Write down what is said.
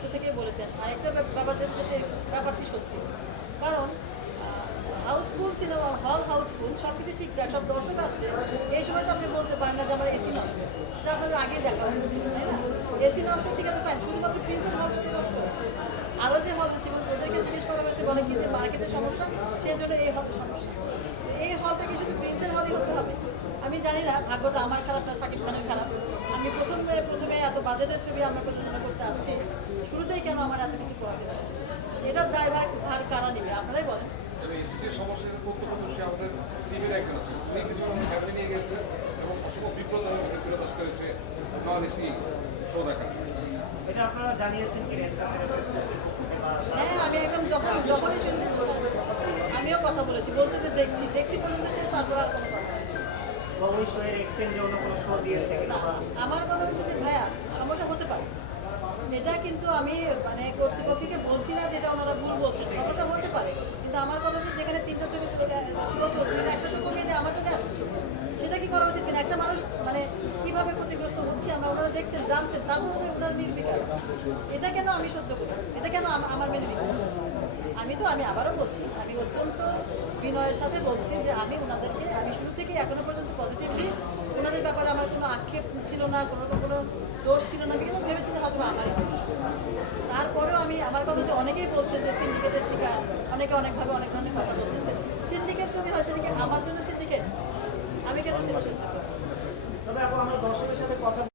শুরু থেকেই বলেছেন আরেকটা ব্যাপারদের সাথে ব্যাপারটি সত্যি, কারণ হাউসফুল সিনেমা হল হাউসফুল সব কিছু ঠিকঠাক, সব দর্শক আসছে, এই সময় তো আপনি বলতে পারেন না যে আমার এসি নষ্ট, এটা আপনাদের আগেই দেখা হচ্ছে, তাই না? এসি নষ্ট ঠিক আছে, ফাইন, শুধুমাত্র প্রিন্সের হলটা তো নষ্ট, আরও যে হল হচ্ছে, ওদেরকে জিজ্ঞেস করা হয়েছে বলে কি যে মার্কেটের সমস্যা, সেই জন্য এই হলের সমস্যা। এই হলটাকে শুধু প্রিন্সের হলই হতে হবে? আমি জানি না, ভাগ্যটা আমার খারাপ না সাকিব খানের খারাপ। আমি প্রথমে এত বাজেটের ছবি আমরা প্রযোজনা করতে আসছি, শুরুতেই কেন আমার এত কিছু করা যাচ্ছে? এটার দায়ভার আর কারা নেবে আপনারাই বলেন। এসিটির সমস্যার প্রত্যক্ষদর্শী আমাদের টিমের একজন আছে, উনি কিছু ফ্যামিলি নিয়ে গেছিলেন এবং অসংখ্য বিব্রত হয়ে ফেরত আসতে হয়েছে নন এসি শো দেখার। এটা আপনারা জানিয়েছেন কি হ্যাঁ, আমি একদম যখনই শুনছি আমিও কথা বলেছি, বলছি যে দেখছি পর্যন্ত শেষ, তারপর আর কোনো কথা নেই। বা ওই শো এর এক্সচেঞ্জে অন্য কোনো শো দিয়েছে কিনা বা আমার কথা হচ্ছে যে ভাইয়া সমস্যা হতে পারে, এটা কিন্তু আমি মানে কর্তৃপক্ষকে বলছি না যেটা ওনারা ভুল বলছেন, সমস্যা হতে পারে, কিন্তু আমার কথা হচ্ছে যেখানে তিনটা ছবি শো চলছে সেটা একটা শো কমিয়ে দিয়ে আমারটা দেন, সেটা কি করা উচিত কিনা? একটা মানুষ মানে কিভাবে ক্ষতিগ্রস্ত হচ্ছে আমরা ওনারা দেখছেন জানছেন, তারপর ওনারা নির্বিকার, এটা কেন আমি সহ্য করি? এটা কেন আমার মেনে নিতে হবে? আমি আবারও বলছি, আমি অত্যন্ত বিনয়ের সাথে বলছি যে আমি শুরু থেকে এখনো পর্যন্ত পজিটিভলি ওনাদের ব্যাপারে আমার কোনো আক্ষেপ ছিল না, কোনো দোষ ছিল না, আমি কিন্তু ভেবেছি যে হয়তো আমারই দোষ। তারপরেও আমার কথা যে অনেকেই বলছেন যে সিন্ডিকেটের শিকার, অনেকে অনেকভাবে অনেক ধরনের কথা বলছেন, সিন্ডিকেট যদি হয় সেদিকে আমার জন্য সিন্ডিকেট, আমি কেন সেটা সহ্য করব? তবে আপু আমরা দর্শকের সাথে কথা